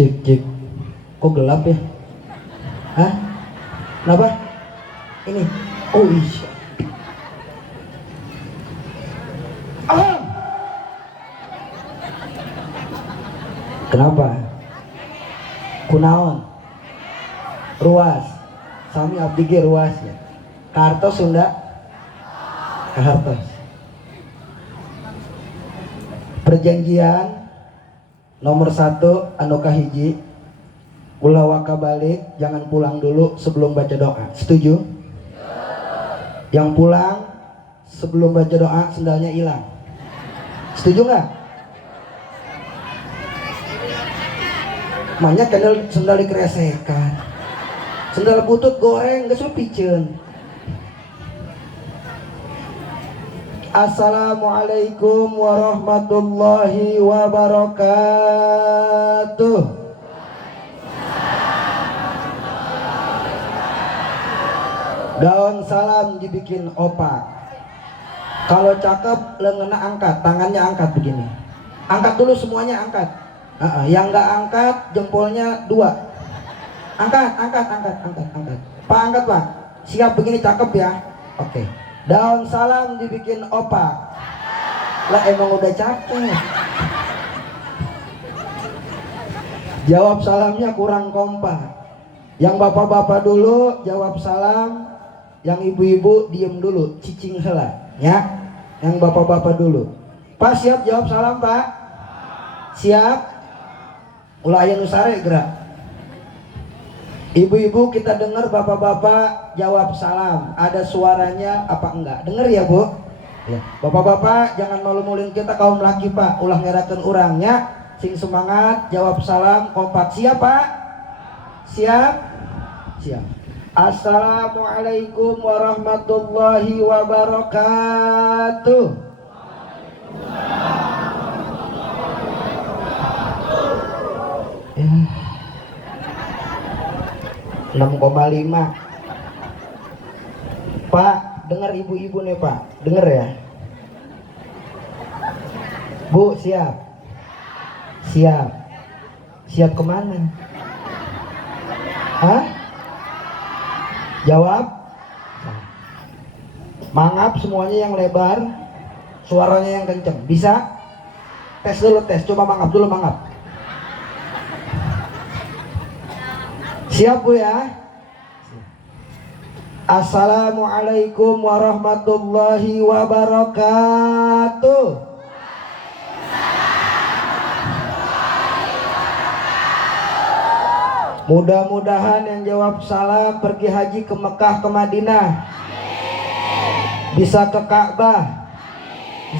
Cek cek. Kok gelap ya? Hah? Kenapa? Ini. Oh iya. Kenapa? Kunaon? Ruas. Sami abdi ge ruas ya. Kartos Sunda. Kartos. Perjanjian nomor 1 anu kahiji, ulah waka balik, jangan pulang dulu sebelum baca doa. Setuju? Yang pulang sebelum baca doa sendalnya hilang. Setuju nggak? Banyak sendal dikeresekan, sendal butut goreng gak suka piceun. Assalamualaikum warahmatullahi wabarakatuh. Daun salam dibikin opak. Kalau cakep lengena angkat, tangannya angkat begini. Angkat dulu semuanya, angkat. Yang nggak angkat jempolnya 2. Angkat. Pak, angkat Pak. Siap begini cakep ya. Oke. Daun salam dibikin opak. Lah emang udah cakep. Jawab salamnya kurang kompak. Yang bapak-bapak dulu jawab salam, yang ibu-ibu diem dulu, cicing heula ya. Yang bapak-bapak dulu. Pak siap jawab salam Pak? Siap? Ulah aya nu sare gerak. Ibu-ibu kita dengar bapak-bapak jawab salam. Ada suaranya apa enggak? Dengar ya Bu? Ya. Bapak-bapak jangan malu-maluin kita kaum laki Pak. Ulah ngerakeun urangnya. Sing semangat jawab salam kompak. Siap Pak? Siap? Siap. Assalamualaikum warahmatullahi wabarakatuh. 6,5. Pak, dengar ibu-ibu nih Pak, dengar ya. Bu, siap? Siap. Siap kemana? Hah? Jawab. Mangap semuanya yang lebar, suaranya yang kenceng. Bisa? Tes dulu, tes. Coba mangap dulu, mangap. Siap Bu ya? Assalamualaikum warahmatullahi wabarakatuh. Mudah-mudahan yang jawab salam pergi haji ke Mekah, ke Madinah, bisa ke Ka'bah,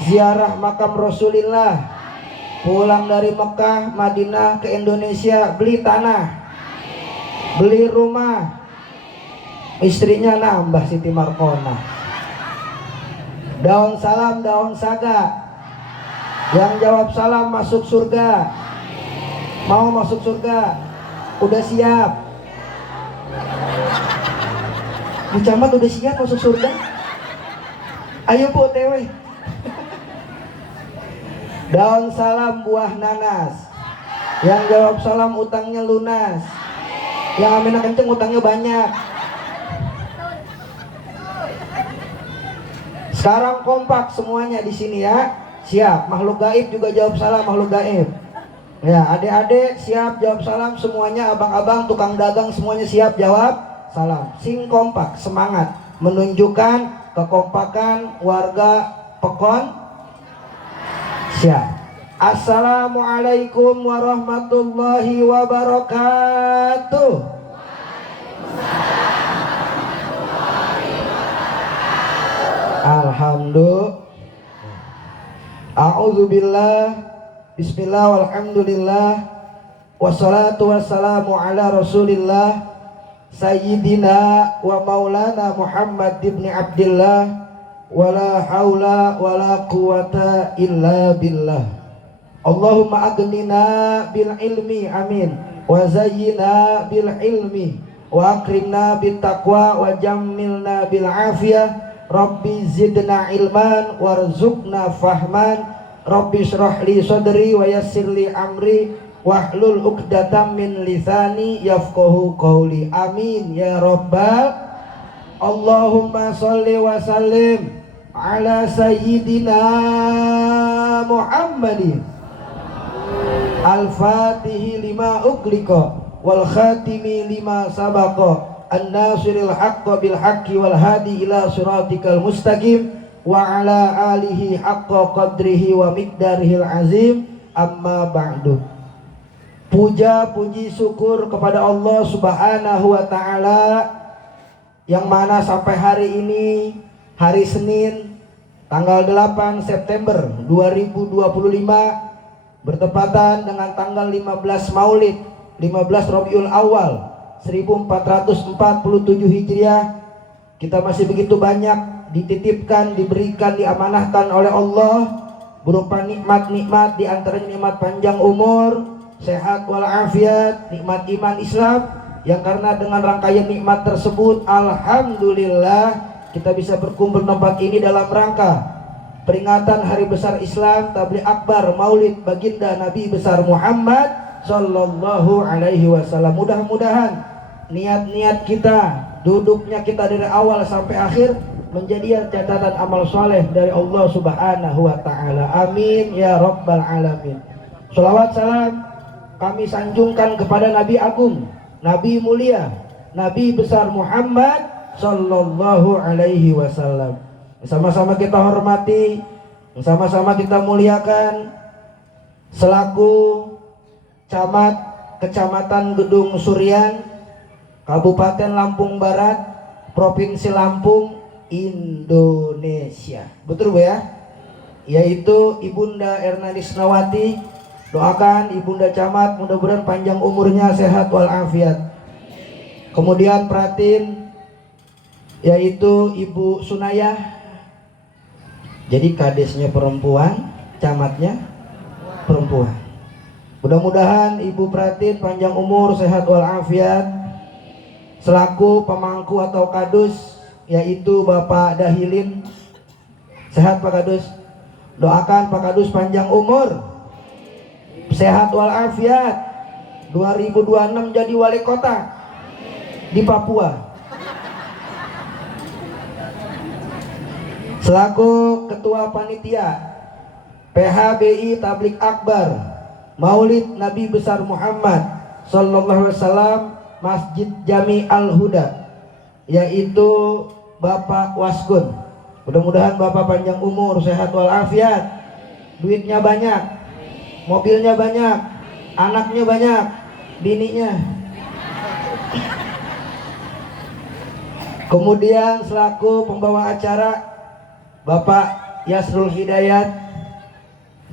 ziarah makam Rasulullah, pulang dari Mekah, Madinah ke Indonesia, beli tanah, beli rumah, istrinya nambah Siti Markona. Daun salam, daun saga. Yang jawab salam masuk surga. Mau masuk surga? Udah siap? Bu Camat udah siap masuk surga? Ayo Bu OTW. Daun salam buah nanas. Yang jawab salam utangnya lunas. Yang aminah kenceng utangnya banyak. Sekarang kompak semuanya di sini ya. Siap. Makhluk gaib juga jawab salam, makhluk gaib. Ya, adik-adik siap jawab salam semuanya, abang-abang tukang dagang semuanya siap jawab salam. Sing kompak, semangat, menunjukkan kekompakan warga Pekon. Siap. Assalamualaikum warahmatullahi wabarakatuh. Alhamdulillah. A'udzubillah. Bismillah walhamdulillah. Wassalatu wassalamu ala rasulillah Sayyidina wa maulana Muhammad ibn Abdillah. Wala haula wala quwata illa billah. Allahumma agnina bil ilmi, amin. Wa zayyina bil ilmi, wa akrimna bit taqwa, wa jammilna bil afiyah. Rabbi zidna ilman warzuqna fahman. Rabbi syrah li sadri wa yassir li amri wahlul 'uqdatam min lisani yafqahu qawli. Amin ya rabbal. Allahumma sholli wa sallim ala sayyidina Muhammadin al-fatihi lima ughliqa wal khatimi lima sabaqa an-nasiril haqqo bil haqqi wal hadi ila siratikal mustaqim wa ala alihi haqqa qadrihi wa miqdarihil azim. Amma ba'du. Puja puji syukur kepada Allah Subhanahu wa taala yang mana sampai hari ini, hari Senin tanggal 8 September 2025 bertepatan dengan tanggal 15 Maulid 15 Rabiul Awal 1447 Hijriah, kita masih begitu banyak dititipkan, diberikan, diamanahkan oleh Allah berupa nikmat-nikmat, di antaranya nikmat panjang umur, sehat walafiat, nikmat iman Islam, yang karena dengan rangkaian nikmat tersebut alhamdulillah kita bisa berkumpul tempat ini dalam rangka peringatan hari besar Islam, tabligh akbar Maulid baginda Nabi besar Muhammad sallallahu alaihi wasallam. Mudah-mudahan niat-niat kita, duduknya kita dari awal sampai akhir menjadi catatan amal soleh dari Allah Subhanahu wa taala. Amin ya rabbal alamin. Shalawat salam kami sanjungkan kepada Nabi Agung, Nabi mulia, Nabi besar Muhammad sallallahu alaihi wasallam. Sama-sama kita hormati, sama-sama kita muliakan selaku camat Kecamatan Gedung Suryan, Kabupaten Lampung Barat, Provinsi Lampung, Indonesia. Betul Bu ya? Yaitu Ibunda Erna Lisnawati. Doakan Ibunda Camat mudah-mudahan panjang umurnya, sehat walafiat. Kemudian Pratin yaitu Ibu Sunayah. Jadi kadesnya perempuan, camatnya perempuan. Mudah-mudahan Ibu Pratin panjang umur, sehat walafiat. Selaku pemangku atau kadus yaitu Bapak Dahilin. Sehat Pak Kadus. Doakan Pak Kadus panjang umur, sehat walafiat, 2026 jadi wali kota di Papua. Selaku ketua panitia PHBI Tabligh Akbar Maulid Nabi besar Muhammad sallallahu alaihi wasallam Masjid Jami Al-Huda yaitu Bapak Waskun. Mudah-mudahan Bapak panjang umur, sehat walafiat, duitnya banyak, mobilnya banyak, anaknya banyak, bininya. Kemudian selaku pembawa acara Bapak Yasrul Hidayat,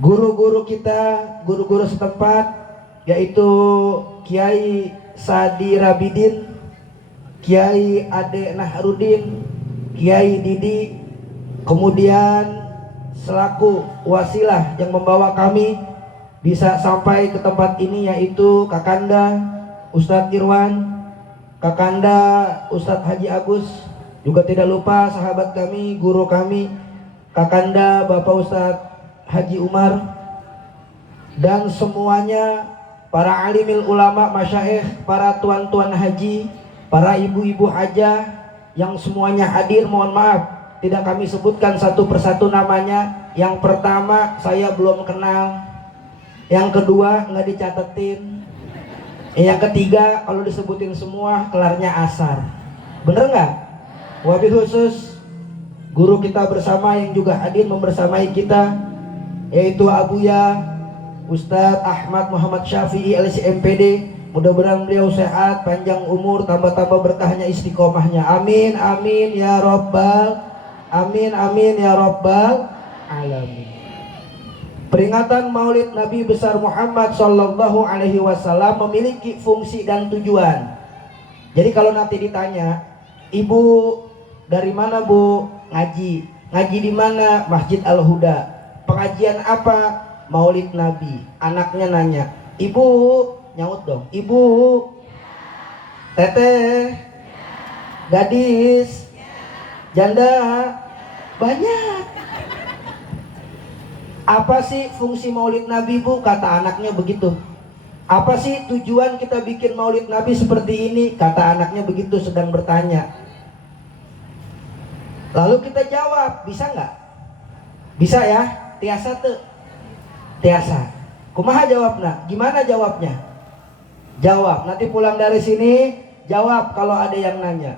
guru-guru kita, guru-guru setempat yaitu Kiai Sadi Rabidin, Kiai Ade Nahrudin, Kiai Didi. Kemudian selaku wasilah yang membawa kami bisa sampai ke tempat ini yaitu Kakanda Ustadz Irwan, Kakanda Ustadz Haji Agus, juga tidak lupa sahabat kami, guru kami, Kakanda Bapak Ustadz Haji Umar, dan semuanya para alimil ulama, masyaikh, para tuan-tuan haji, para ibu-ibu hajah yang semuanya hadir. Mohon maaf tidak kami sebutkan satu persatu namanya. Yang pertama saya belum kenal, yang kedua nggak dicatetin, yang ketiga kalau disebutin semua kelarnya asar. Bener nggak? Wabil khusus guru kita bersama yang juga hadir membersamai kita yaitu Abuya Ustadz Ahmad Muhammad Syafi'i LCMPD. Mudah-mudahan beliau sehat, panjang umur, tambah-tambah berkahnya, istiqomahnya. Amin, amin ya robbal, amin, amin ya robbal alamin. Peringatan Maulid Nabi besar Muhammad Sallallahu Alaihi Wasallam memiliki fungsi dan tujuan. Jadi kalau nanti ditanya, Ibu dari mana Bu? Ngaji. Ngaji di mana? Masjid Al-Huda. Pengajian apa? Maulid Nabi. Anaknya nanya, Ibu, nyaut dong, Ibu, Teteh, gadis, janda, banyak. Apa sih fungsi Maulid Nabi Bu? Kata anaknya begitu. Apa sih tujuan kita bikin maulid Nabi seperti ini? Kata anaknya begitu sedang bertanya. Lalu kita jawab, bisa nggak? Bisa ya? Tiasa tuh. Tiasa. Kumaha jawabnya? Gimana jawabnya? Jawab. Nanti pulang dari sini jawab kalau ada yang nanya.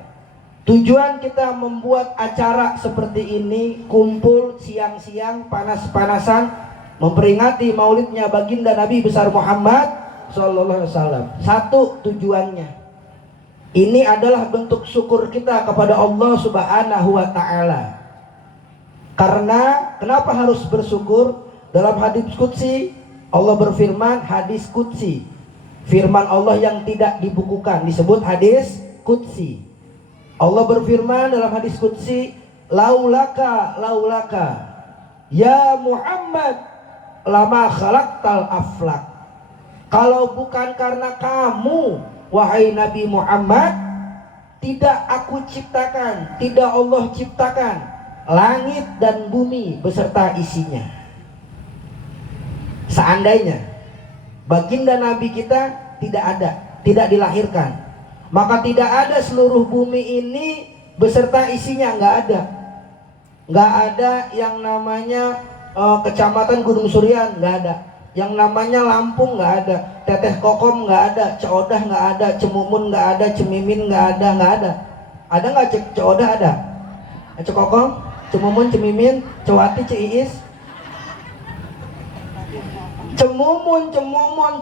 Tujuan kita membuat acara seperti ini, kumpul siang-siang panas-panasan memperingati maulidnya baginda Nabi besar Muhammad Sallallahu Alaihi Wasallam. Satu tujuannya. Ini adalah bentuk syukur kita kepada Allah Subhanahu Wa Taala. Karena kenapa harus bersyukur? Dalam hadis qudsi Allah berfirman, hadis qudsi, firman Allah yang tidak dibukukan disebut hadis qudsi. Allah berfirman dalam hadis qudsi, laulaka ya Muhammad lama khalaqtal aflak. Kalau bukan karena kamu, wahai Nabi Muhammad, tidak aku ciptakan, tidak Allah ciptakan langit dan bumi beserta isinya. Seandainya baginda Nabi kita tidak ada, tidak dilahirkan, maka tidak ada seluruh bumi ini beserta isinya, nggak ada. Nggak ada yang namanya kecamatan Gunung Surian, nggak ada. Yang namanya Lampung nggak ada, Teteh Kokom nggak ada, Ceodah nggak ada, Cemumun nggak ada, Cemimin nggak ada, nggak ada. Ada nggak Ceodah ada? Cekokom, Cemumun, Cemimin, Cewati, Ciis. Cemumun,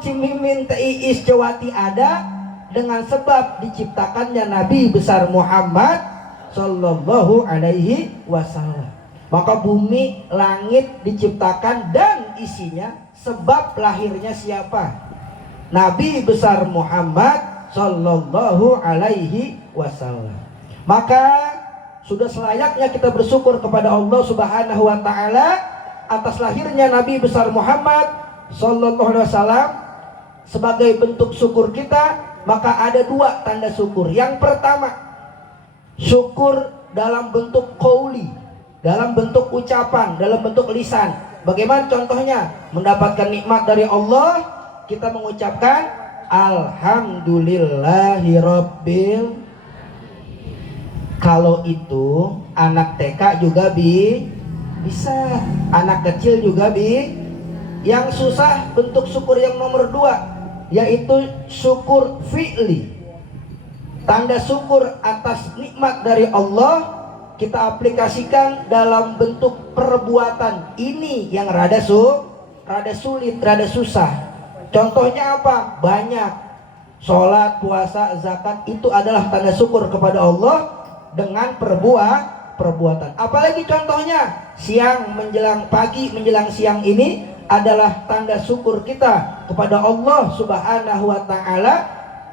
Cemimin, Ciis, Cewati ada dengan sebab diciptakannya Nabi besar Muhammad Sallallahu Alaihi Wasallam. Maka bumi, langit diciptakan dan isinya sebab lahirnya siapa? Nabi besar Muhammad Sallallahu Alaihi Wasallam. Maka sudah selayaknya kita bersyukur kepada Allah Subhanahu Wa Taala atas lahirnya Nabi besar Muhammad Sallallahu Alaihi Wasallam. Sebagai bentuk syukur kita, maka ada dua tanda syukur. Yang pertama, syukur dalam bentuk qauli, dalam bentuk ucapan, dalam bentuk lisan. Bagaimana contohnya? Mendapatkan nikmat dari Allah, kita mengucapkan Alhamdulillahirabbil. Kalau itu anak TK juga bisa, anak kecil juga Yang susah bentuk syukur yang nomor dua, yaitu syukur fi'li. Tanda syukur atas nikmat dari Allah kita aplikasikan dalam bentuk perbuatan. Ini yang rada sulit, rada susah. Contohnya apa? Banyak. Sholat, puasa, zakat itu adalah tanda syukur kepada Allah dengan perbuatan. Apalagi contohnya siang menjelang pagi menjelang siang ini adalah tanda syukur kita kepada Allah Subhanahu Wa Taala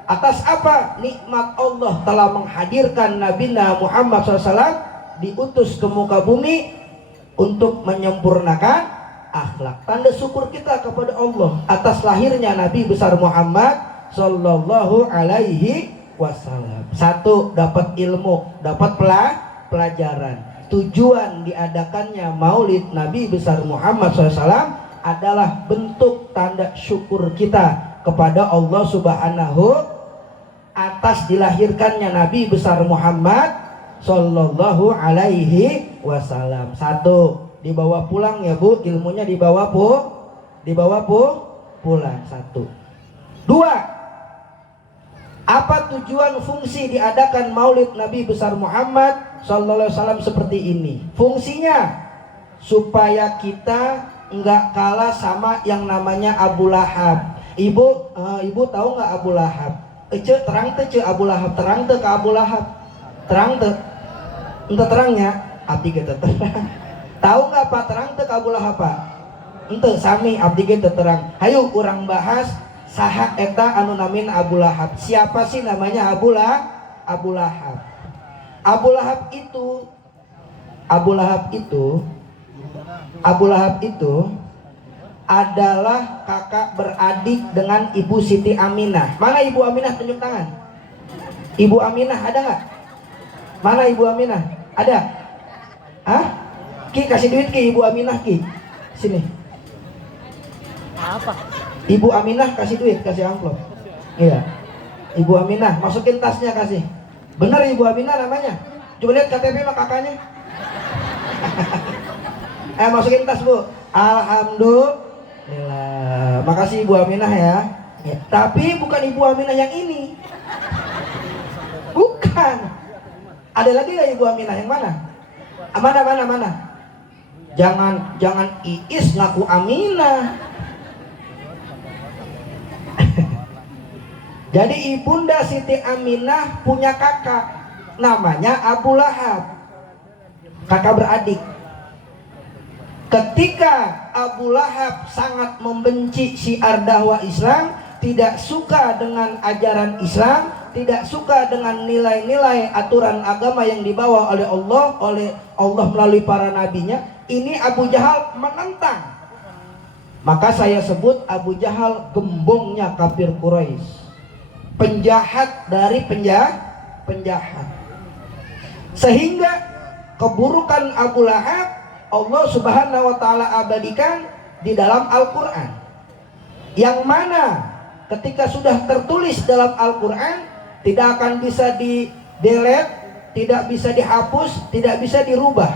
atas apa? Nikmat Allah telah menghadirkan Nabi Muhammad SAW diutus ke muka bumi untuk menyempurnakan akhlak. Tanda syukur kita kepada Allah atas lahirnya Nabi besar Muhammad Sallallahu Alaihi Wasallam. Satu, dapat ilmu, dapat pelajaran. Tujuan diadakannya Maulid Nabi besar Muhammad SAW adalah bentuk tanda syukur kita kepada Allah Subhanahu atas dilahirkannya Nabi besar Muhammad Sallallahu Alaihi Wasallam. Satu, dibawa pulang ya Bu, ilmunya dibawa pulang. Satu. Dua, apa tujuan fungsi diadakan Maulid Nabi besar Muhammad Sallallahu Alaihi Wasallam seperti ini? Fungsinya supaya kita enggak kalah sama yang namanya Abu Lahab. Ibu tahu nggak Abu Lahab? Terang Abu Lahab, terang ke Abu Lahab, terang entah terangnya, abdi kita terang. Tahu nggak Pak terang ke Abu Lahab Pak? Ente sami abdi kita terang. Hayu kurang bahas saha eta anu namin Abu Lahab. Siapa sih namanya Abu Lahab? Abu Lahab itu adalah kakak beradik dengan Ibu Siti Aminah. Mana Ibu Aminah? Tunjuk tangan. Ibu Aminah ada nggak? Mana Ibu Aminah? Ada? Hah? Ki kasih duit Ki Ibu Aminah Ki. Sini. Apa? Ibu Aminah kasih duit, kasih amplop. Iya. Ibu Aminah masukin tasnya kasih. Bener Ibu Aminah namanya. Coba lihat KTP sama kakaknya. Masukin tas Bu. Alhamdulillah. Makasih Ibu Aminah ya. Ya. Tapi bukan Ibu Aminah yang ini. Bukan. Ada lagi nggak Ibu Aminah yang mana? Mana? Jangan Iis ngaku Aminah. Jadi Ibunda Siti Aminah punya kakak namanya Abu Lahab. Kakak beradik. Ketika Abu Lahab sangat membenci syiar dakwah Islam, tidak suka dengan ajaran Islam, tidak suka dengan nilai-nilai aturan agama yang dibawa oleh Allah melalui para nabinya, ini Abu Jahal menentang. Maka saya sebut Abu Jahal gembongnya kafir Quraisy, penjahat dari penjahat. Sehingga keburukan Abu Lahab Allah Subhanahu wa taala abadikan di dalam Al-Qur'an. Yang mana ketika sudah tertulis dalam Al-Qur'an tidak akan bisa di-delete, tidak bisa dihapus, tidak bisa dirubah.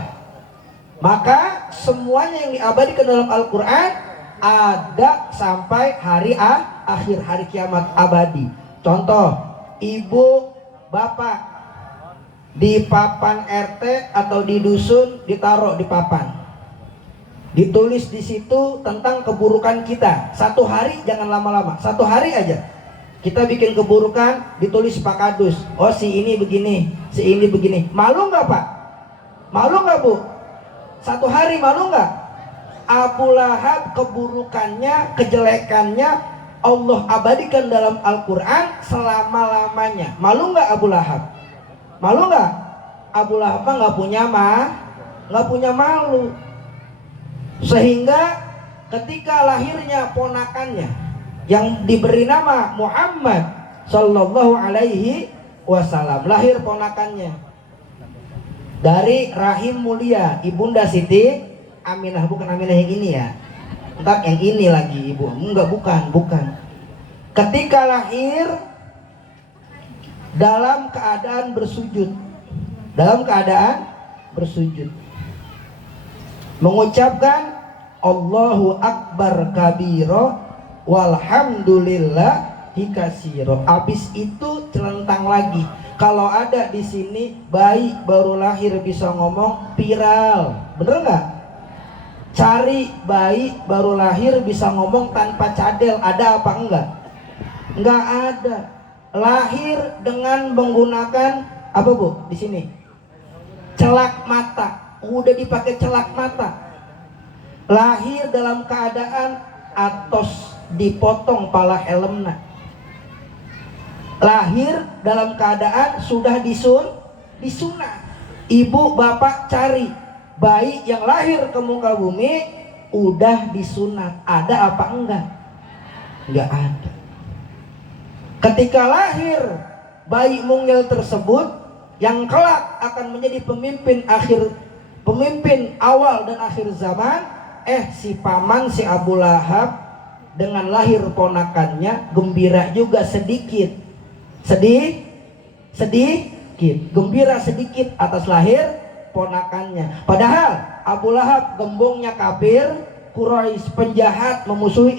Maka semuanya yang diabadikan dalam Al-Qur'an ada sampai akhir hari kiamat abadi. Contoh, ibu, bapak di papan RT atau di dusun ditaruh di papan. Ditulis di situ tentang keburukan kita. Satu hari, jangan lama-lama. Satu hari aja. Kita bikin keburukan, ditulis Pak Kadus. Oh si ini begini, si ini begini. Malu nggak Pak? Malu nggak Bu? Satu hari malu nggak? Abu Lahab keburukannya, kejelekannya Allah abadikan dalam Al-Quran selama-lamanya. Malu nggak Abu Lahab? Malu nggak? Abu Lahab nggak punya malu. Sehingga ketika lahirnya ponakannya yang diberi nama Muhammad Sallallahu Alaihi Wasallam, lahir ponakannya dari rahim mulia Ibunda Siti Aminah, bukan Aminah yang ini ya. Entar yang ini lagi ibu, enggak, bukan. Ketika lahir dalam keadaan bersujud, mengucapkan Allahu Akbar kabiro walhamdulillah hikasiro. Habis itu celentang lagi. Kalau ada di sini bayi baru lahir bisa ngomong viral, bener nggak? Cari bayi baru lahir bisa ngomong tanpa cadel, ada apa enggak? Enggak ada. Lahir dengan menggunakan apa Bu? Di sini celak mata, udah dipakai celak mata. Lahir dalam keadaan atos dipotong pala helmna. Lahir dalam keadaan sudah disunat. Ibu bapak cari bayi yang lahir ke muka bumi udah disunat, ada apa enggak? Enggak ada. Ketika lahir bayi mungil tersebut yang kelak akan menjadi pemimpin awal dan akhir zaman, si paman si Abu Lahab dengan lahir ponakannya gembira juga sedikit, gembira sedikit atas lahir ponakannya. Padahal Abu Lahab gembongnya kafir Quraisy, penjahat, memusuhi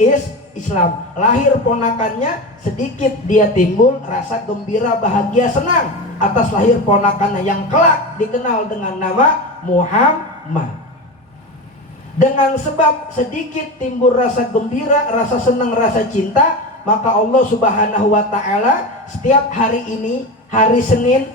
Islam. Lahir ponakannya sedikit dia timbul rasa gembira, bahagia, senang atas lahir ponakannya yang kelak dikenal dengan nama Muhammad. Dengan sebab sedikit timbul rasa gembira, rasa senang, rasa cinta, maka Allah Subhanahu wa taala setiap hari ini, hari Senin,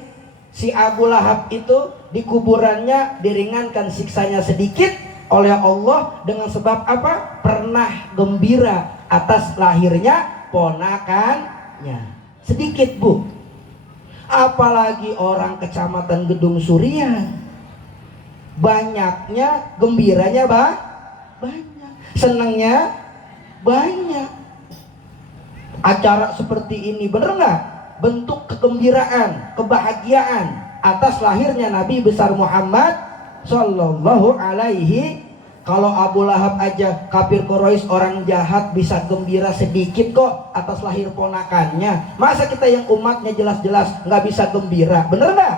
si Abu Lahab itu di kuburannya diringankan siksanya sedikit oleh Allah dengan sebab apa? Pernah gembira atas lahirnya ponakannya. Sedikit Bu. Apalagi orang kecamatan Gedung Surian, banyaknya gembiranya banyak, senangnya banyak. Acara seperti ini bener nggak? Bentuk kegembiraan, kebahagiaan atas lahirnya Nabi besar Muhammad Sallallahu Alaihi Kalau Abu Lahab aja kafir Quraisy, orang jahat, bisa gembira sedikit kok atas lahir ponakannya. Masa kita yang umatnya jelas-jelas nggak bisa gembira? Bener nggak?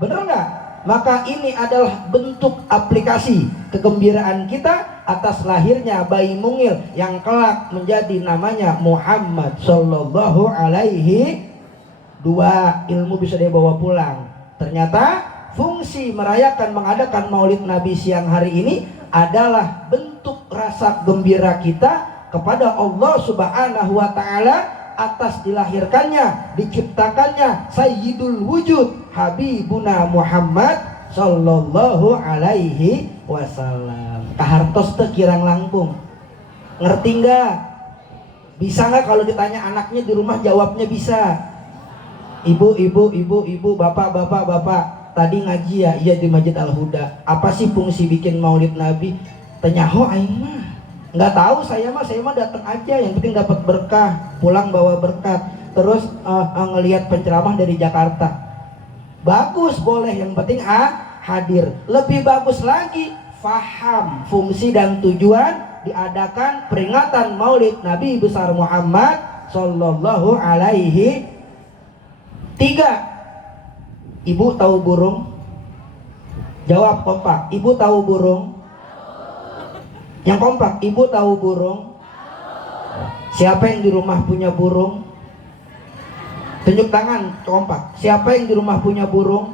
Bener nggak? Maka ini adalah bentuk aplikasi kegembiraan kita atas lahirnya bayi mungil yang kelak menjadi namanya Muhammad Sallallahu Alaihi. Dua, ilmu bisa dibawa pulang. Ternyata fungsi merayakan mengadakan Maulid Nabi siang hari ini adalah bentuk rasa gembira kita kepada Allah Subhanahu wa Ta'ala atas dilahirkannya, diciptakannya Sayyidul Wujud Habibuna Muhammad Sallallahu Alaihi Wasallam. Kahartos teh kirang langkung. Ngerti nggak? Bisa nggak kalau ditanya anaknya di rumah jawabnya bisa? Ibu, bapak. Tadi ngaji ya, iya di Masjid Al-Huda. Apa sih fungsi bikin Maulid Nabi? Tanya ho aing mah. Nggak tahu, saya mah datang aja, yang penting dapat berkah, pulang bawa berkat. Terus ngelihat penceramah dari Jakarta. Bagus, boleh, yang penting hadir. Lebih bagus lagi, faham fungsi dan tujuan diadakan peringatan Maulid Nabi besar Muhammad Sallallahu Alaihi. 3. Ibu tahu burung? Jawab kompak. Ibu tahu burung? Yang kompak, ibu tahu burung? Siapa yang di rumah punya burung? Tunjuk tangan, kompak. Siapa yang di rumah punya burung?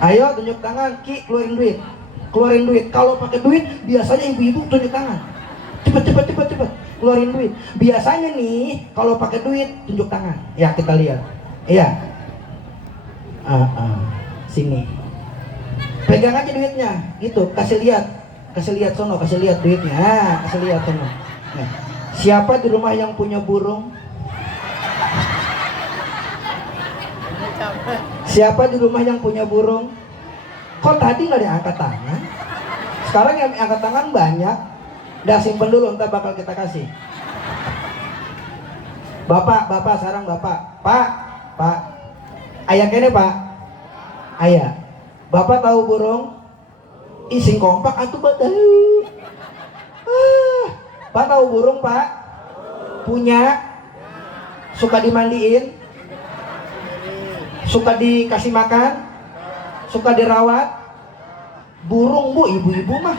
Ayo tunjuk tangan, Ki, keluarin duit. Keluarin duit. Kalau pakai duit, biasanya ibu-ibu tunjuk tangan. Cepet. Keluarin duit. Biasanya nih, kalau pakai duit, tunjuk tangan. Ya, kita lihat. Iya. Sini. Pegang aja duitnya, gitu. Kasih lihat sono, kasih lihat duitnya. Kasih lihat sono. Nah, siapa di rumah yang punya burung? Siapa di rumah yang punya burung? Kok tadi nggak diangkat tangan? Sekarang yang angkat tangan banyak. Udah simpen dulu, ntar bakal kita kasih. Bapak, sekarang bapak. Pak. Ayah kene pak. Ayah. Bapak tahu burung? Ising kompak atuh badai. Pak tahu burung pak? Punya? Suka dimandiin? Suka dikasih makan? Suka dirawat? Burung bu, ibu-ibu mah.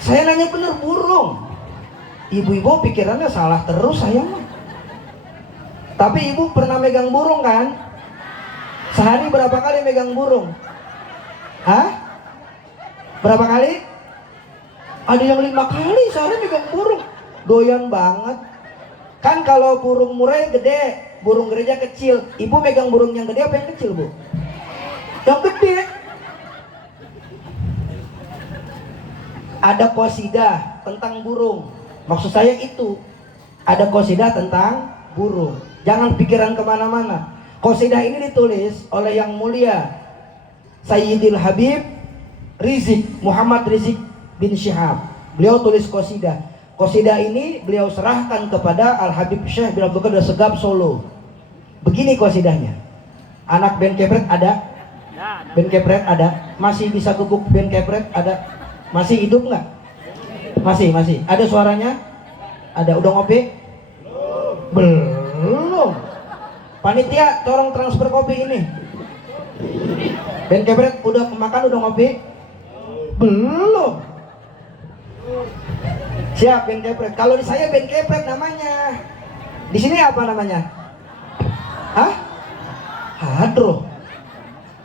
Saya nanya bener, burung. Ibu-ibu pikirannya salah terus saya mah. Tapi ibu pernah megang burung kan? Sehari berapa kali megang burung? Hah? Berapa kali? Ada yang 5 kali sehari megang burung. Doyan banget. Kan kalau burung murai gede, burung gereja kecil. Ibu megang burung yang gede apa yang kecil, Bu? Yang gede. Ada qasidah tentang burung. Maksud saya itu, ada qasidah tentang burung. Jangan pikiran kemana-mana. Qasidah ini ditulis oleh yang mulia Sayyidil Habib Rizik, Muhammad Rizik bin Syihab. Beliau tulis qasidah. Qasidah ini beliau serahkan kepada Al-Habib Syekh bin Abdul Qadir Segaf Solo. Begini qasidahnya. Anak band kepret ada? Band kepret ada? Masih bisa guguk band kepret ada? Masih hidup nggak? Masih. Ada suaranya? Ada. Udah ngopi? Belum. Panitia, tolong transfer kopi ini. Band kepret udah makan, udah ngopi? Belum. Siap band kepret. Kalau di saya band kepret namanya. Di sini apa namanya? Hah? Hadro.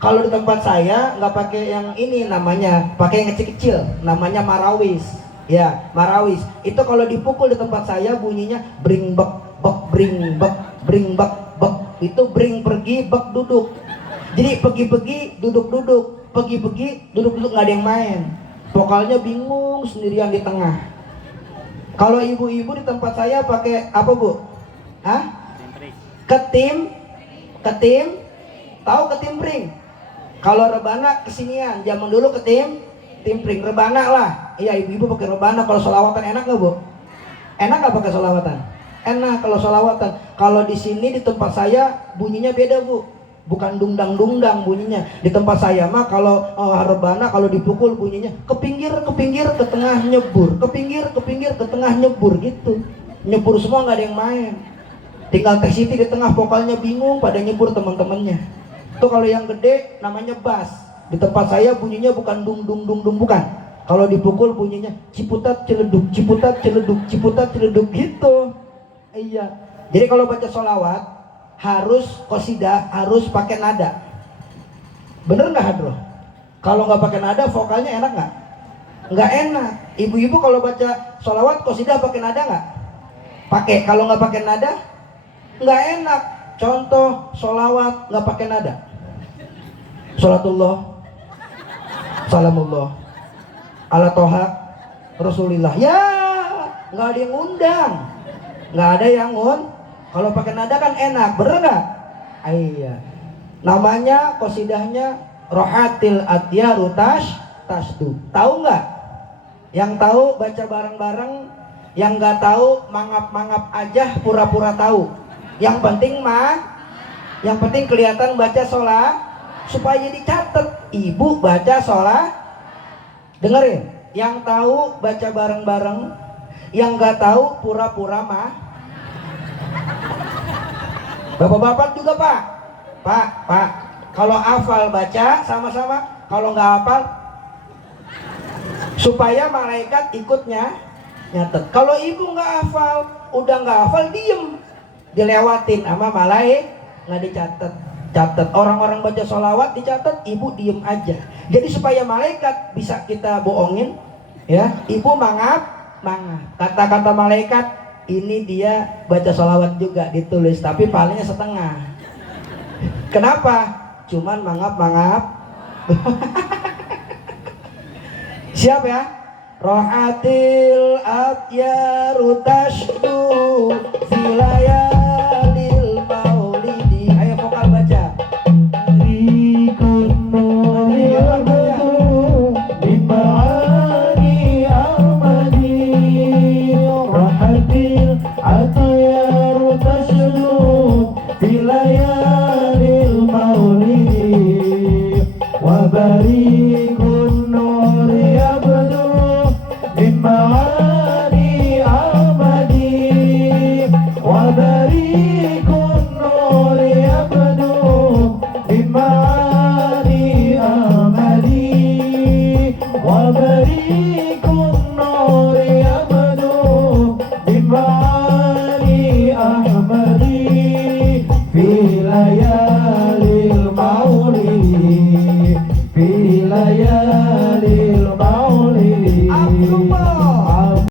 Kalau di tempat saya nggak pakai yang ini namanya, pakai yang kecil-kecil, namanya marawis. Ya, marawis. Itu kalau dipukul di tempat saya bunyinya bring bek bek bring bek bring bek bek. Itu bring pergi bek duduk. Jadi pergi-pergi duduk-duduk, pergi-pergi duduk-duduk, nggak ada yang main. Vokalnya bingung sendirian di tengah. Kalau ibu-ibu di tempat saya pakai apa, Bu? Hah? Ketim. Tahu ketimpring? Kalau rebana kesinian, zaman dulu ketimpring, rebana lah. Iya, ibu-ibu pakai rebana. Kalau sholawatan enak nggak, Bu? Enak nggak pakai sholawatan? Enak kalau sholawatan. Kalau di sini di tempat saya bunyinya beda, Bu. bukan dungdang-dungdang bunyinya. Di tempat saya mah kalau rebana kalau dipukul bunyinya ke pinggir, ke tengah nyebur, ke pinggir, ke tengah nyebur gitu. Nyebur semua, nggak ada yang main. Tinggal Teh Siti di tengah, vokalnya bingung pada nyebur teman-temannya. Itu kalau yang gede namanya bass. Di tempat saya bunyinya bukan dung dung dung dung, bukan. Kalau dipukul bunyinya ciputat celeduk, ciputat celeduk, ciputat celeduk gitu. Iya. Jadi kalau baca sholawat harus qasidah, harus pakai nada. Bener nggak Hadroh? Kalau nggak pakai nada vokalnya enak nggak? Nggak enak. Ibu-ibu kalau baca sholawat qasidah pakai nada nggak? Pakai. Kalau nggak pakai nada nggak enak. Contoh sholawat nggak pakai nada. Sholatullah, salamullah, ala toha, rasulillah. Ya, nggak ada yang ngundang, nggak ada yang kalau pakai nada kan enak, bener nggak? Iya. Namanya qasidahnya Rohatil Atyaru Tasdu. Tahu nggak? Yang tahu baca bareng-bareng, yang nggak tahu mangap-mangap aja, pura-pura tahu. Yang penting yang penting kelihatan baca sholat. Supaya dicatat, ibu baca sholat. Dengerin, yang tahu baca bareng-bareng, yang nggak tahu pura-pura mah. Bapak-bapak juga pak, kalau hafal baca sama-sama, kalau nggak hafal supaya malaikat ikutnya nyatet. Kalau ibu nggak hafal, udah nggak hafal, diem, dilewatin sama malaikat, nggak dicatat. Catat, orang-orang baca sholawat dicatat, ibu diem aja. Jadi supaya malaikat bisa kita bohongin, ya, ibu mangap. Kata-kata malaikat, ini dia baca sholawat juga, ditulis, tapi palingnya setengah. Kenapa? Cuman mangap. Siap ya? Rohatil atyaru tashdu filayalil maulidi. Ayo vokal baca. Layalil maulidi, fi layalil maulidi.